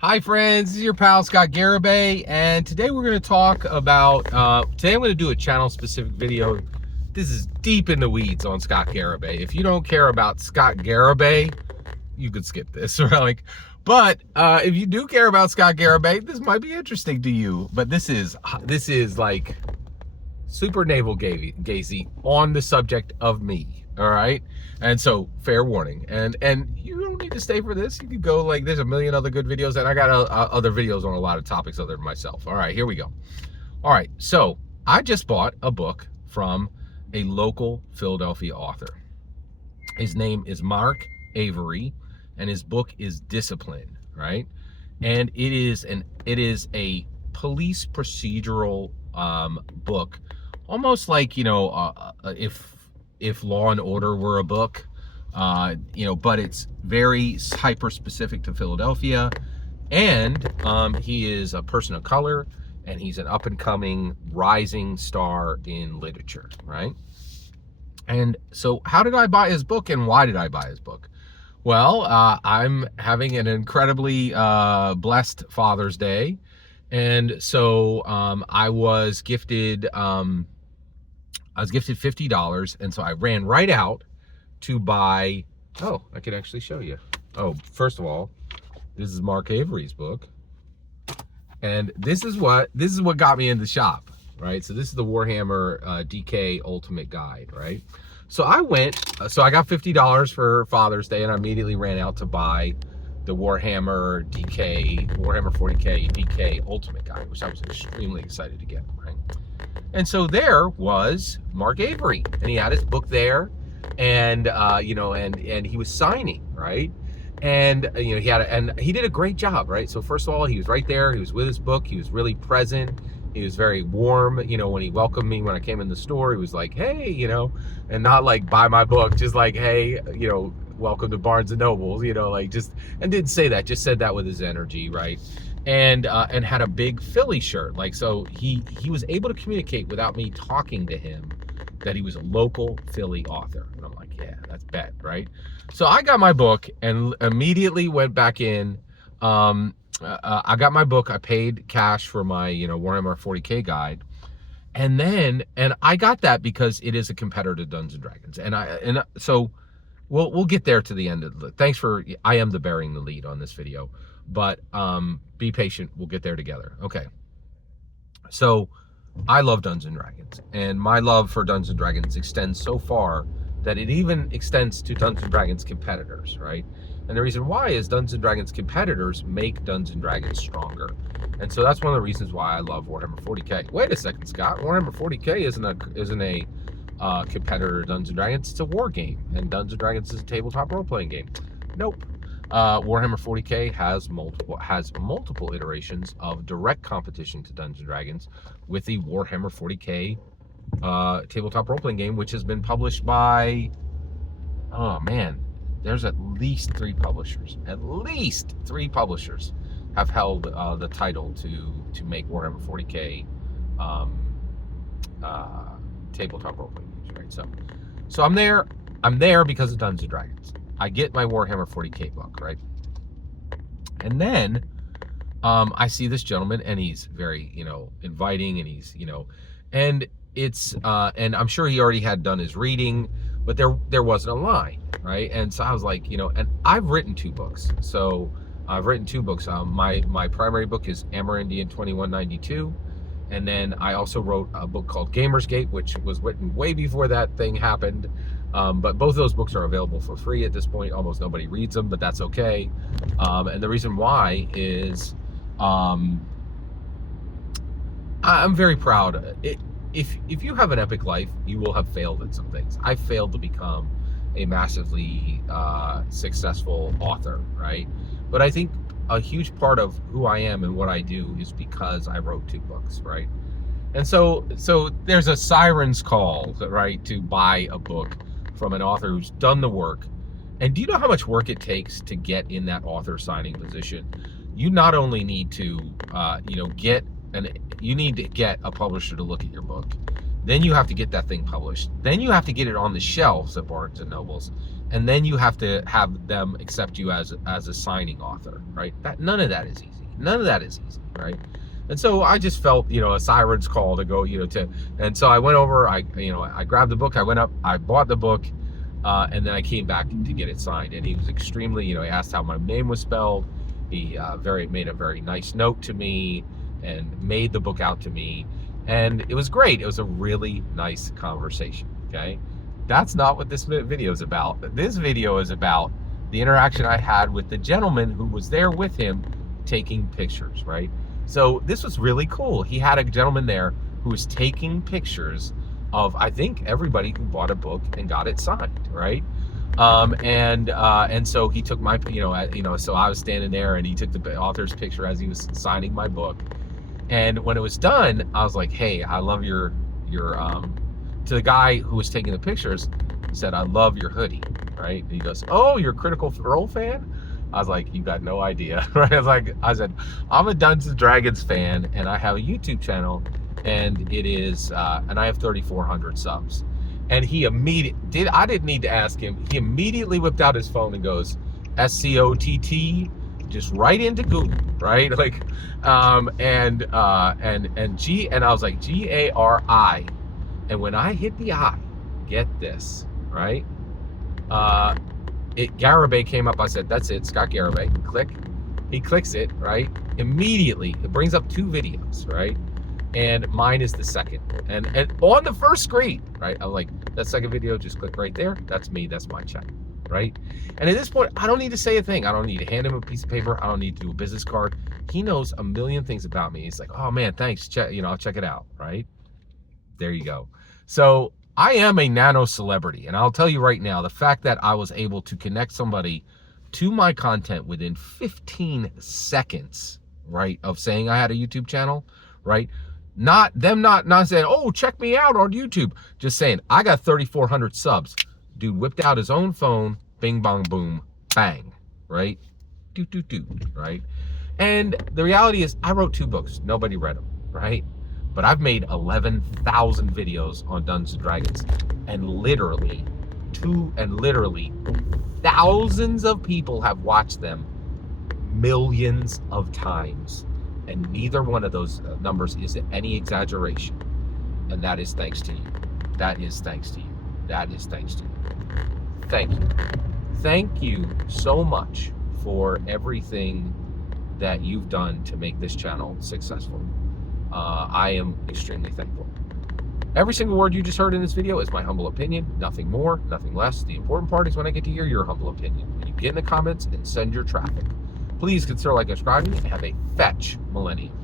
Hi friends, this is your pal Scott Garibay, and today we're going to talk about, today I'm going to do a channel specific video. This is deep in the weeds on Scott Garibay. If you don't care about Scott Garibay, you could skip this, right? But if you do care about Scott Garibay, this might be interesting to you. But this is like super navel gazy on the subject of me. All right, and so fair warning, and you don't need to stay for this. You could go, like, there's a million other good videos, and I got other videos on a lot of topics other than myself. All right, here we go. All right, so I just bought a book from a local Philadelphia author. His name is Mark Avery, and his book is Discipline, right? And it is a police procedural book, almost like, if Law and Order were a book, but it's very hyper specific to Philadelphia. And he is a person of color, and he's an up and coming rising star in literature, right? And so how did I buy his book, and why did I buy his book? Well, I'm having an incredibly blessed Father's Day. And so I was gifted $50, and so I ran right out to buy. Oh, I can actually show you. Oh, first of all, this is Mark Avery's book, and this is what got me in the shop, right? So this is the Warhammer DK Ultimate Guide, right? So I got $50 for Father's Day, and I immediately ran out to buy the Warhammer 40K DK Ultimate Guide, which I was extremely excited to get, right? And so there was Mark Avery, and he had his book there, and and he was signing, right? And he did a great job, right? So first of all, he was right there, he was with his book, he was really present, he was very warm, when he welcomed me when I came in the store. He was like, hey, and not like, buy my book, just like, hey, welcome to Barnes and Nobles, and didn't say that, just said that with his energy, right? And had a big Philly shirt, like, so he was able to communicate without me talking to him that he was a local Philly author. And I'm like, yeah, that's bet, right? So I got my book and immediately went back in. I got my book. I paid cash for my Warhammer 40K guide, and I got that because it is a competitor to Dungeons and Dragons, so we'll get there to the end of the. Thanks for, I am the bearing the lead on this video, but be patient. We'll get there together. Okay. So I love Dungeons and Dragons, and my love for Dungeons and Dragons extends so far that it even extends to Dungeons and Dragons competitors, right? And the reason why is Dungeons and Dragons competitors make Dungeons and Dragons stronger. And so that's one of the reasons why I love Warhammer 40K. Wait a second, Scott. Warhammer 40K isn't a competitor to Dungeons and Dragons. It's a war game, and Dungeons and Dragons is a tabletop role-playing game. Nope. Warhammer 40K has multiple iterations of direct competition to Dungeons and Dragons with the Warhammer 40K tabletop role-playing game, which has been published by, oh man, there's at least 3 publishers. At least 3 publishers have held the title to make Warhammer 40K tabletop role-playing games, right? So I'm there because of Dungeons and Dragons. I get my Warhammer 40K book, right? And then I see this gentleman, and he's very, inviting, and he's, and it's, and I'm sure he already had done his reading, but there wasn't a line, right? And so I was like, and I've written 2 books. So I've written 2 books. My primary book is Amerindian 2192. And then I also wrote a book called Gamersgate, which was written way before that thing happened. But both of those books are available for free at this point. Almost nobody reads them, but that's okay. And the reason why is I'm very proud. If you have an epic life, you will have failed at some things. I failed to become a massively successful author, right? But I think a huge part of who I am and what I do is because I wrote 2 books, right? And so there's a siren's call, right, to buy a book from an author who's done the work. And do you know how much work it takes to get in that author signing position? You not only need to, you need to get a publisher to look at your book. Then you have to get that thing published. Then you have to get it on the shelves at Barnes and Nobles. And then you have to have them accept you as a signing author, right? None of that is easy. None of that is easy, right? And so I just felt, a siren's call to go, and so I went over, I grabbed the book, I went up, I bought the book, and then I came back to get it signed. And he was extremely, he asked how my name was spelled. He made a very nice note to me and made the book out to me. And it was great. It was a really nice conversation, okay? That's not what this video is about. This video is about the interaction I had with the gentleman who was there with him taking pictures, right? So this was really cool. He had a gentleman there who was taking pictures of, I think, everybody who bought a book and got it signed, right? And so he took my, so I was standing there and he took the author's picture as he was signing my book. And when it was done, I was like, hey, I love your to the guy who was taking the pictures, he said, I love your hoodie, right? And he goes, oh, you're a Critical Role fan? I was like, you got no idea, right? I said, I'm a Dungeons & Dragons fan, and I have a YouTube channel, and it is, and I have 3,400 subs. And he immediately, I didn't need to ask him, he immediately whipped out his phone and goes, SCOTT, just right into Google, right? Like, and I was like, GARI. And when I hit the I, get this, right? Garibay came up. I said, that's it, Scott Garibay. Click. He clicks it, right? Immediately, it brings up 2 videos, right? And mine is the second. And on the first screen, right? I'm like, that second video, just click right there. That's me. That's my channel, right? And at this point, I don't need to say a thing. I don't need to hand him a piece of paper. I don't need to do a business card. He knows a million things about me. He's like, oh man, thanks. I'll check it out, right? There you go. So I am a nano celebrity, and I'll tell you right now, the fact that I was able to connect somebody to my content within 15 seconds, right, of saying I had a YouTube channel, right? Not saying, oh, check me out on YouTube. Just saying, I got 3,400 subs. Dude whipped out his own phone, bing, bong, boom, bang, right? Do, right? And the reality is, I wrote 2 books. Nobody read them, right? But I've made 11,000 videos on Dungeons & Dragons, and literally thousands of people have watched them millions of times. And neither one of those numbers is any exaggeration. And that is thanks to you. That is thanks to you. That is thanks to you. Thank you. Thank you so much for everything that you've done to make this channel successful. I am extremely thankful. Every single word you just heard in this video is my humble opinion, nothing more, nothing less. The important part is when I get to hear your humble opinion. When you get in the comments and send your traffic. Please consider liking and subscribing, and have a fetch millennium.